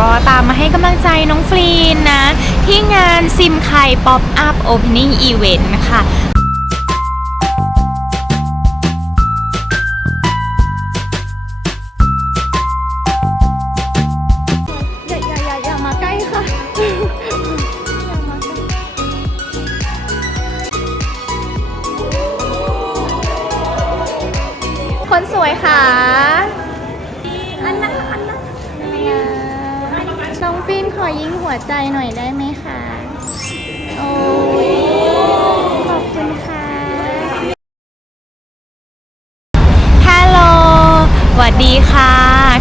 ก็ตามมาให้กำลังใจน้องฟรีนนะ ที่งานซิมไคป๊อปอัพโอเพนนิ่งอีเวนต์ค่ะ ดีค่ะ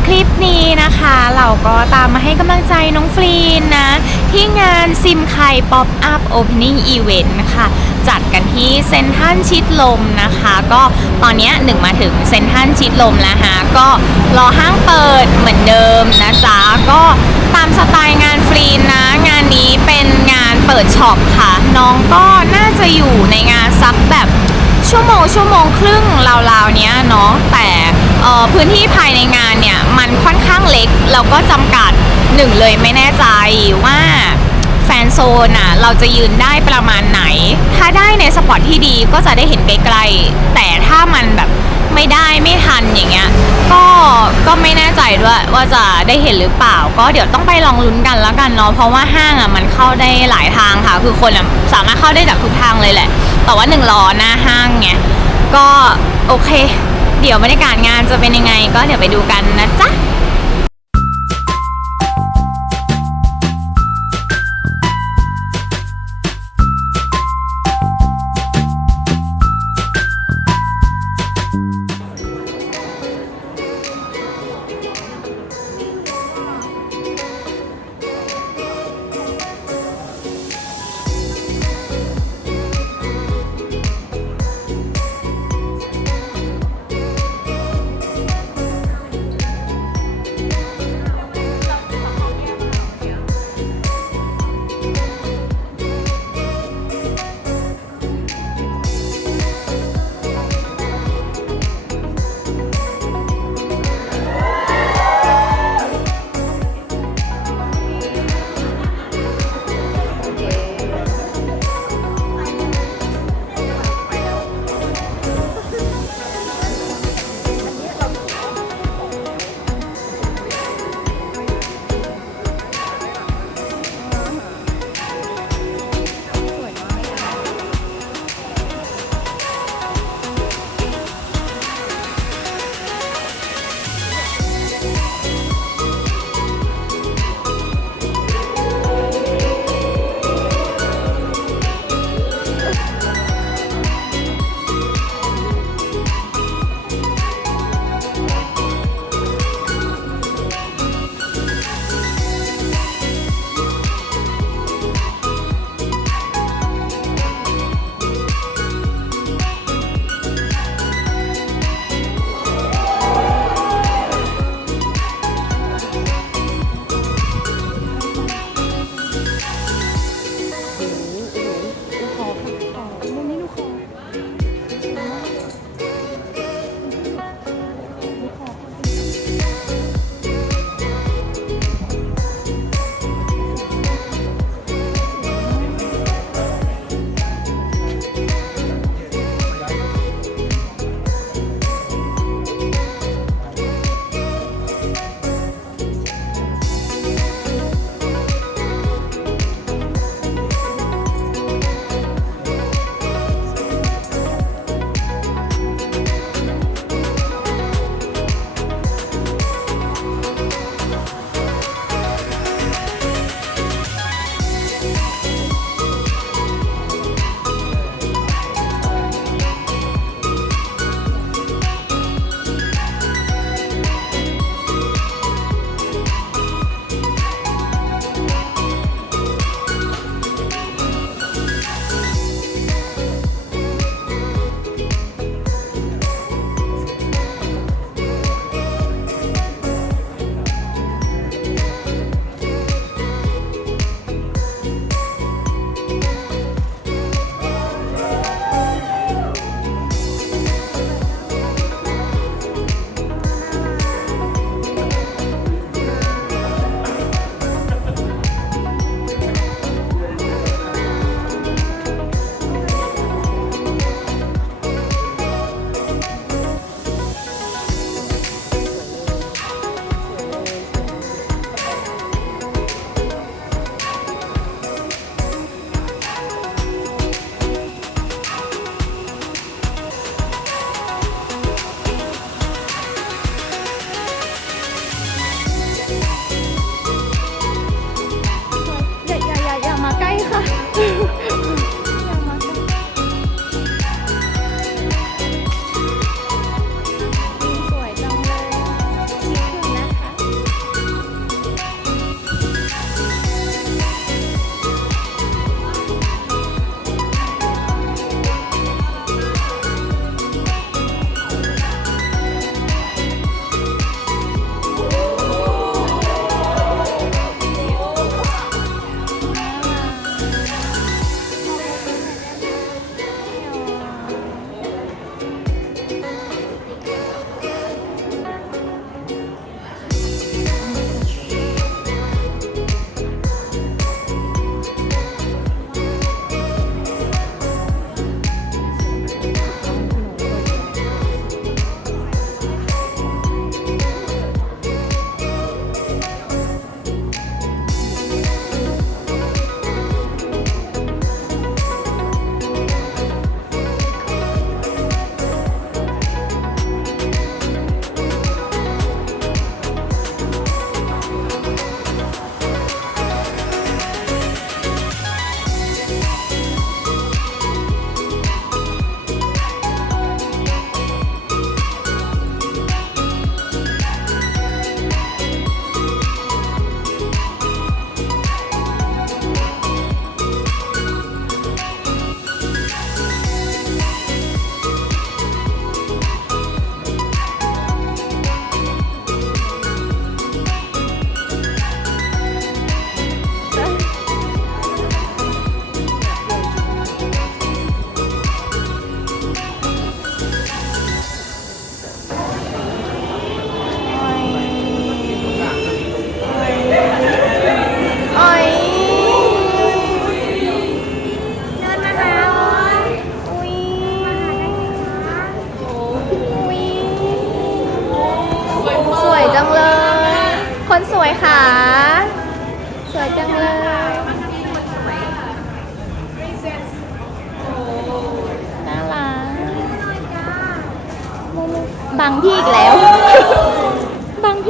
คลิปนี้นะคะ เราก็ตามมาให้กำลังใจน้องฟรีนนะ ที่งานซิมไคป๊อปอัพโอเพนนิ่งอีเวนต์ค่ะ จัดกันที่เซนทันชิดลมนะคะ ก็ตอนนี้หนึ่งมาถึงเซนทันชิดลมแล้วฮะก็รอห้างเปิดเหมือนเดิมนะจ๊ะ ก็ตามสไตล์งานฟรีนนะ งานนี้เป็นงานเปิดช็อปค่ะ น้องก็น่าจะอยู่ในงานสักแบบชั่วโมงชั่วโมงครึ่งราวๆเนี้ยเนาะแต่ เอ่อพื้นที่ภายในงานเนี่ยมันค่อนข้างเล็กแล้วก็จำกัดหนึ่งเลยไม่แน่ใจว่าแฟนโซนอะเราจะยืนได้ประมาณไหน ถ้าได้ในสปอตที่ดีก็จะได้เห็นไกลๆแต่ถ้ามันแบบไม่ได้ไม่ทันอย่างเงี้ยก็ก็ไม่แน่ใจด้วยว่าจะได้เห็นหรือเปล่า ก็เดี๋ยวต้องไปลองลุ้นกันแล้วกันเนาะเพราะว่าห้างอะมันเข้าได้หลายทางค่ะ คือคนอะสามารถเข้าได้จากทุกทางเลยแหละ แต่ว่าหนึ่งล้อหน้าห้างไงก็โอเค เดี๋ยวบรรยากาศงานจะเป็นยังไง ก็เดี๋ยวไปดูกันนะจ๊ะ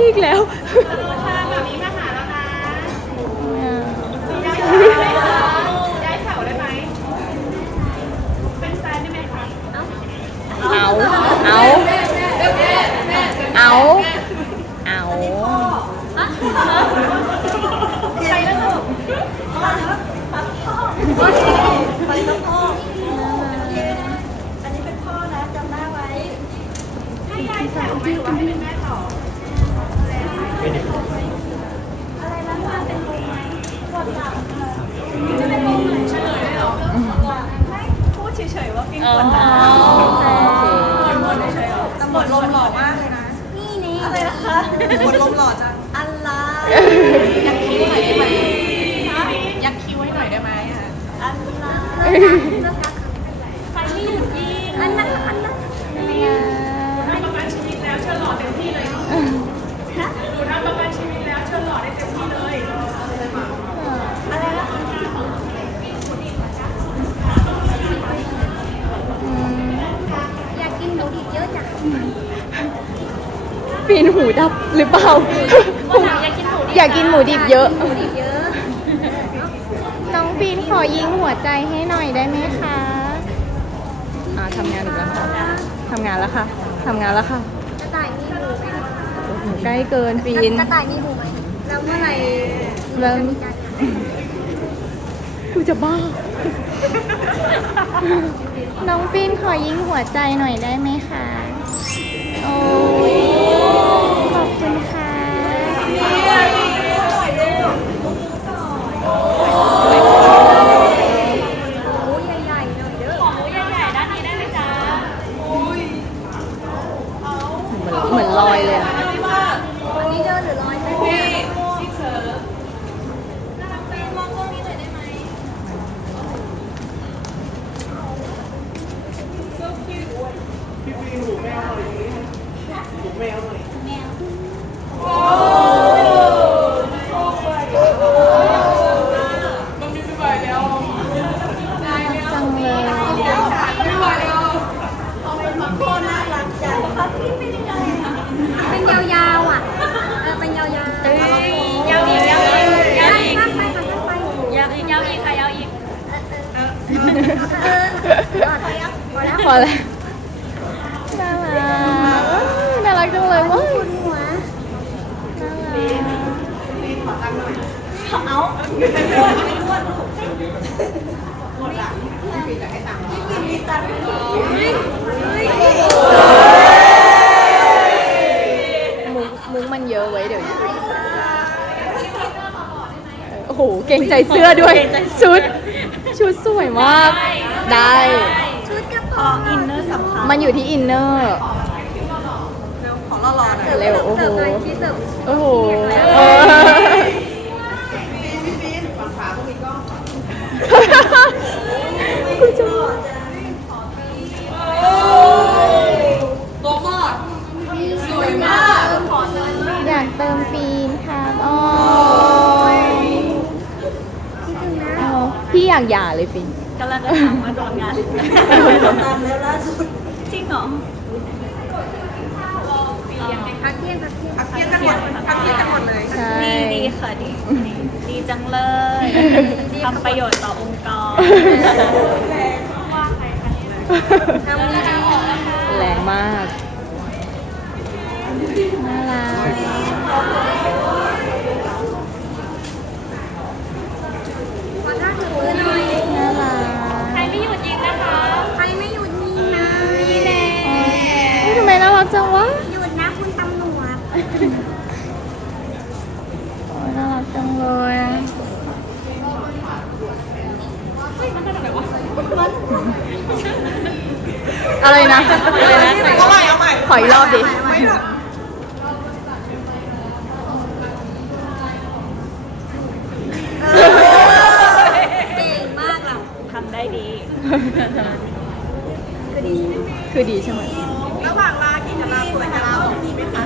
อีกแล้วเอา เอา เอาเอา คนหนาโอเคตำรวจลมหล่อมากเลยนะ นี่นี่อะไรนะคะตำรวจลมหล่อจังอะไรยักคิ้วหน่อยได้ไหมยักคิ้วให้หน่อยได้ไหมอะอะไรใครไม่หยุดยิงอันนั้นอันนั้นประกันชีวิตแล้วเชิญหล่อเต็มที่เลยดูทำประกันชีวิตแล้วเชิญหล่อได้เต็มที่เลยอะไรนะ อยากกินหมูดิบเยอะจัง ปีนหูดับหรือเปล่าอยากกินหมูดิบเยอะ หมูดิบเยอะน้องปีนขอยิงหัวใจให้หน่อยได้ไหมคะอ่าทำงานอีกแล้วค่ะทำงานแล้วค่ะทำงานแล้วค่ะกระต่ายมีหมูไหมโอ้โหใกล้เกินปีน กระต่ายมีหมูไหมแล้วเมื่อไหร่แล้ว กูจะบ้า น้องปีนขอยิงหัวใจหน่อยได้ไหมคะ โอ้ยข อบคุณค่ะ หมูใหญ่ๆหน่อยเด้อ เหมือนเหมือนลอยเลยอะ วันนี้เดินหรือลอยได้ไหม จังเลย เป็นยาวๆอะเออเป็นยาวๆยาวอีกยาวอีกยาวอีกไปค่ะไปยาวอีกยาวอีกค่ะยาวอีกเออเออพอแล้วพอแล้ว พอแล้ว น่ารักน่ารัก จังเลยว้ายคุณหัวน่ารักมุกมุกมันเยอะไว้เดี๋ยวนี้โอ้โห เก่งใจเสื้อด้วย ชุด ชุดสวยมาก ได้ ชุดกระเป๋าอินเนอร์สำคัญ มันอยู่ที่อินเนอร์ ขอรอรอหน่อย เร็วโอ้โหเสิร์ฟเลยที่เสิร์ฟโอ้โหเอเอออคุณจะตัวมอดสวยมากอยากเติมปีนครับอ๋ออ๋อพี่อยากหย่าเลยฟินกำลังจะถามมาตอนงานตามแล้วล่าสุดจริงเหรอ พักเที่ยงพักเที่ยงพักเที่ยงกันหมดพักเที่ยงกันหมมดเลยใช่ ดีดีค่ะดีดีดีจังเลยทำประโยชน์ต่อองค์กรทำดี แรงมากน่ารัก คือดีคือดีใช่ไหมระหว่างลากินกับลาป่วยกับามีไหมคะ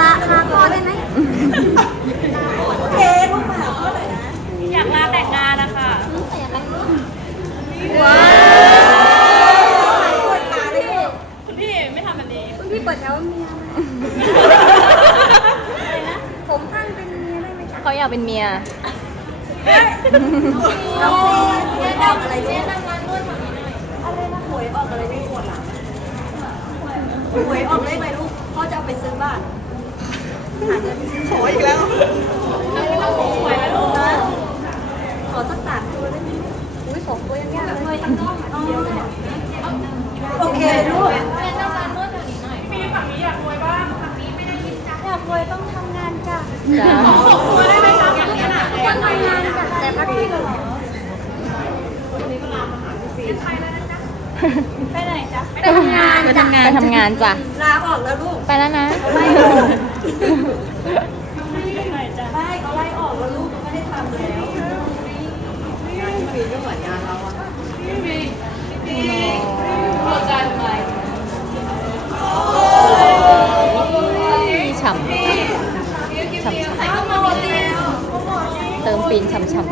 ลาลาพอได้ไหมโอเคลูกสาวก็เลยนะอยากลาแต่งงานนะคะว้าวปวดขาเลยคุณพี่ไม่ทำแบบนี้คุณพี่ปวดแล้วเมียผมท่านเป็นเมียได้ไหมคะเขาอยากเป็นเมียเราเป็นเมียดำอะไรเนี่ย หวยออกเลขไหมลูกพ่อจะเอาไปซื้อบ้านหาเงินโอขออีกแล้ว หวยแล้วลูกนะขอสักสามตัวได้ไหมอุ้ยสองตัวยังยากเลยตั้งกล้องอะเดียวเลยโอเคลูก จ้า ตัวได้ไหมคะอย่างนี้น่ะทำงานกับแต่พักที่เหรอ ไปทำงานไปทำงานไปทำงานจ้ะ ลาออกแล้วลูกไปแล้วนะไม่ออกไม่เขาไล่ออกแล้วลูกไม่ได้ทำแล้วงานปีก็เหมือนงานเราอะฉ่ำฉ่ำฉ่ำเติมฟินฉ่ำฉ่ำ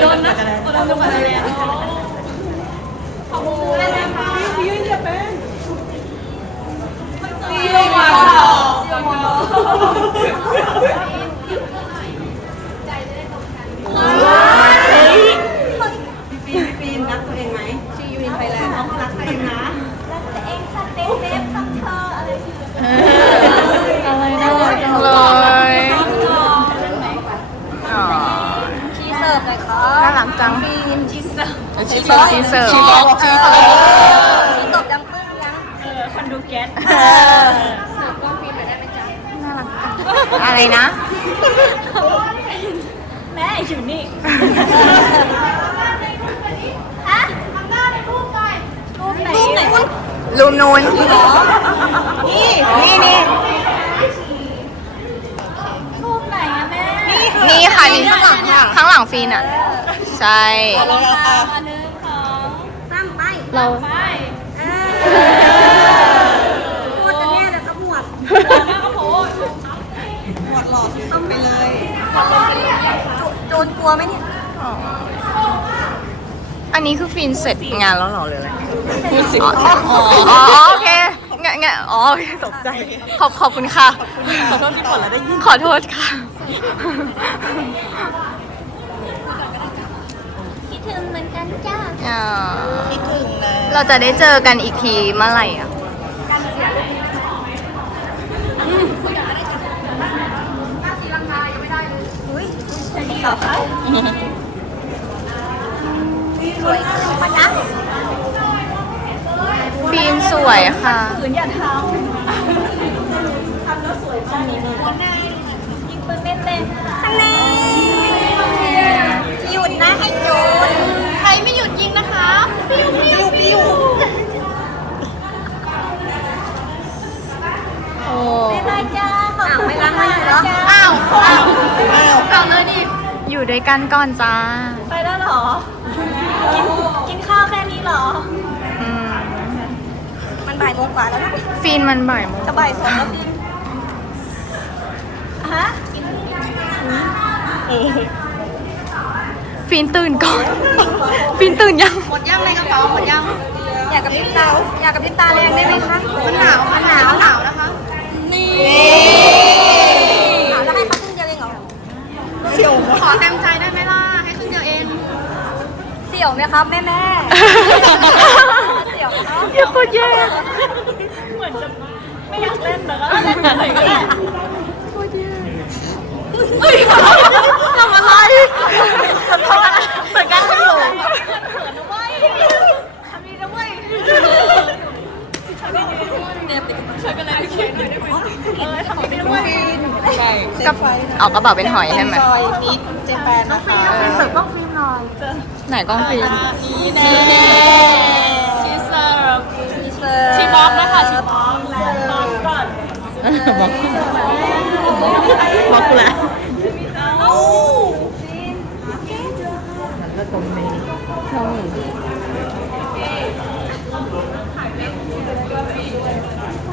โดนนะโดนมาเลยอะขอบคุณนะคะพี่ยืนจะเป็นซีโอมาซีโอมาพี่ฟีนพี่ฟีนรักตัวเองไหมชียูนินไทยแลนด์ต้องรักตัวเองนะ อะไรน่ารักจังเลย อ๋อ ชีเสิร์ฟเลยค่ะ น่ารักจัง ฟีนชีเสิร์ฟ ชีเสิร์ฟชีเสิร์ฟชีบอกชีเสิร์ฟชีตบดังปึ้งยังเออคนดูแก๊สเออ เสิร์ฟกล้องฟิล์มหน่อยได้ไหมจ๊ะอะไรนะ แม่อยู่นี่รูปไหนรูปไหนรูมนูนนี่นี่นี่รูปไหนอะแม่นี่ค่ะนี่ข้างหลังข้างหลังฟีนอะ ใช่ลองตาอันนึงสองสามไปเรา ไปพูดจะแน่แล้วก็หมวดก็โพดหมวดหลอดต้มไปเลยโจนกลัวไหมเนี่ยอ๋ออันนี้คือฟีนเสร็จงานแล้วเหรอหรืออะไรอ๋ออ๋อโอเคงั้นงั้นอ๋อโอเคตกใจ ขอบขอบคุณค่ะ ขอโทษที่ฝนแล้วได้ยินขอโทษค่ะ คิดถึงเหมือนกัน จ้าอ่าคิดถึงนะเราจะได้เจอกันอีกทีเมื่อไหร่อะต่อไปสวยมานะฟีนสวยค่ะขืนอย่าทำทำแล้วสวยมากเลยยิงปืนเล่นๆทะเลหยุดนะให้หยุดใครไม่ห ยุดยิงนะคะปิ้วปิ้วปิ้วโอ้ไปจ้าอ้าวไม่รักไม่เหรออ้าวอ้าวอ้าวเลยดิอยู่ด้วยกันก่อนจ้า ไปแล้วเหรอ กินกินข้าวแค่นี้เหรอ อืม มันบ่ายโมงกว่าแล้วนะฟีนมันบ่อยโมงจะบ่ายสองแล้วกินฮะฟีนตื่นก่อนฟีน ตื่นยัง หมดยังในกระเป๋าหมดยังอยากกับพริบตาอยากกับพริบตาแรงได้ไหมคะมันหนาวมันหนาวหนาวนะคะนี่หนาวแล้วให้เขาครึ่งเดียวเองเหรอเสี่ยวขอเต็มใจได้ไหมล่ะให้ครึ่งเดียวเองเสี่ยวไหมครับแม่แม่เสี่ยวเนาะเดี๋ยวคนแย่ไม่อยากเล่นแต่ก็เล่นเฉยๆก็ได้ทำอะไรทำอะไรเหมือนกันอยู่ทำดีนะเว้ยเนี่ยเป็น ช่วยกันเลยช่วยหน่อยได้ไหมเออทำดีนะเว้ยกับเอากระเป๋าเป็นหอยใช่ไหมซอยมิดเจแปนนะคะเสิร์ฟกล้องฟิล์มหน่อยไหนกล้องฟิล์มนี่แน่ชีเสิร์ฟชีเสิร์ฟชีบ๊อบนะคะชีบ๊อบแล้วก่อนบอกบอก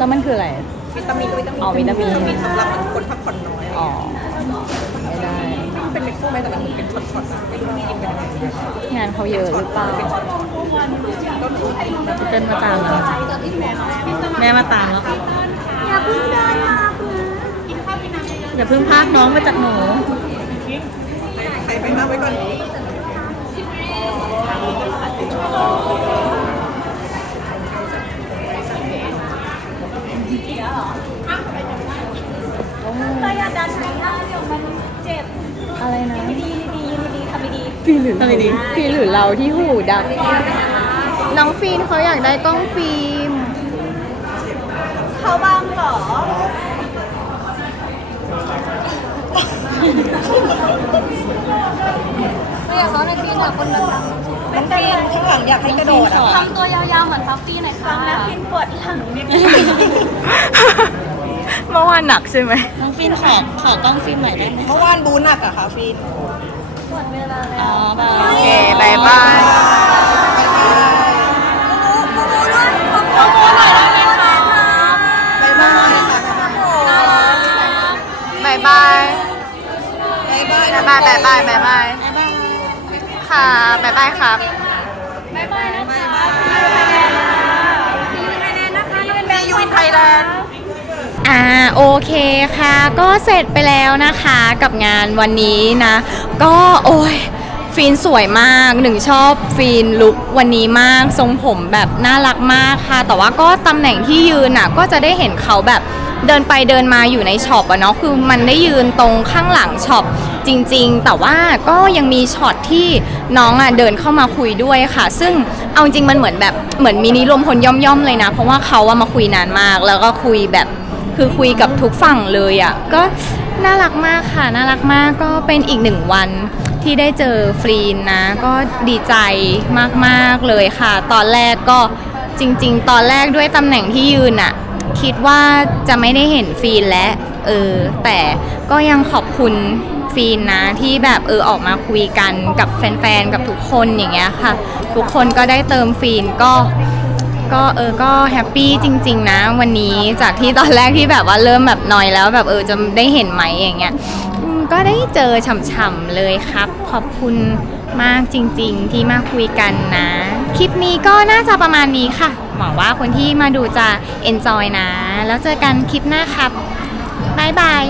แล้วมันคืออะไรวิตามินวิตามินอ๋อวิตามิน วิตามินสำหรับคนพักผ่อนน้อยอ๋อ ไม่ได้ มันเป็นเม็ดฟูไหมแต่มันเหมือนเป็นช็อตๆนะไม่รู้กินเป็นยังไงงานเขาเยอะหรือเปล่าเป็นมาตามแล้ว แม่มาตามแล้วอย่าเพิ่งเดินมาอย่าเพิ่งพากน้องมาจากหนู ใครไปนั่งไว้ก่อน อะไรนะดีดีดีดีทำดีฟีนหรือทำดี ฟีนหรือเราที่หูดับน้องฟีนเขาอยากได้กล้องฟิล์มเขาบ้างเหรอไม่อยากเขาในฟีนหรอคนแบบเป็นฟีนข้างหลังอยากให้กระโดดอะทำตัวยาวๆเหมือนพัฟฟี่หน่อยค่ะนะฟีนปวดหลังนิด เมื่อวานหนักใช่ไหมน้องฟินขอขอกล้องฟิล์มใหม่ได้ไหมเมื่อวานบูหนักอะค่ะฟีนอ๋อแบบโอเคบายบายบ๊ายบายค่ะบายบายบ๊ายบายบายบายบายบายบายบายค่ะบายบายครับมียูอินไทยแลนด์ อ่าโอเคค่ะ ก็เสร็จไปแล้วนะคะกับงานวันนี้นะ ก็โอ้ยฟีนสวยมากหนึ่งชอบฟีนลุควันนี้มากทรงผมแบบน่ารักมากค่ะ แต่ว่าก็ตำแหน่งที่ยืนอะก็จะได้เห็นเขาแบบเดินไปเดินมาอยู่ในช็อปอะเนาะคือมันได้ยืนตรงข้างหลังช็อปจริงๆ แต่ว่าก็ยังมีช็อตที่น้องอะเดินเข้ามาคุยด้วยค่ะ ซึ่งเอาจริงมันเหมือนแบบเหมือนมินิรวมพลย่อมๆเลยนะ เพราะว่าเขาอะมาคุยนานมาก แล้วก็คุยแบบ คือคุยกับทุกฝั่งเลยอะ่ะก็น่ารักมากค่ะ น่ารักมากก็เป็นอีกหนึ่งวันที่ได้เจอฟรีนนะ ก็ดีใจมากๆเลยค่ะ ตอนแรกก็จริง ๆ ตอนแรกด้วยตำแหน่งที่ยืนอะ่ะคิดว่าจะไม่ได้เห็นฟรีนและเออแต่ก็ยังขอบคุณฟรีนนะที่แบบเออออกมาคุยกันกับแฟนๆ กับทุกคนอย่างเงี้ยค่ะ ทุกคนก็ได้เติมฟรีนก็ ก็เออก็แฮปปี้จริง ๆ นะ วันนี้จากที่ตอนแรกที่แบบว่าเริ่มแบบนอยแล้วแบบเออจะได้เห็นไหมอย่างเงี้ยอืมก็ได้เจอฉ่ำๆเลยครับ ขอบคุณมากจริง ๆ ที่มาคุยกันนะ คลิปนี้ก็น่าจะประมาณนี้ค่ะหวังว่าคนที่มาดูจะ enjoy นะ แล้วเจอกันคลิปหน้าครับบ๊ายบาย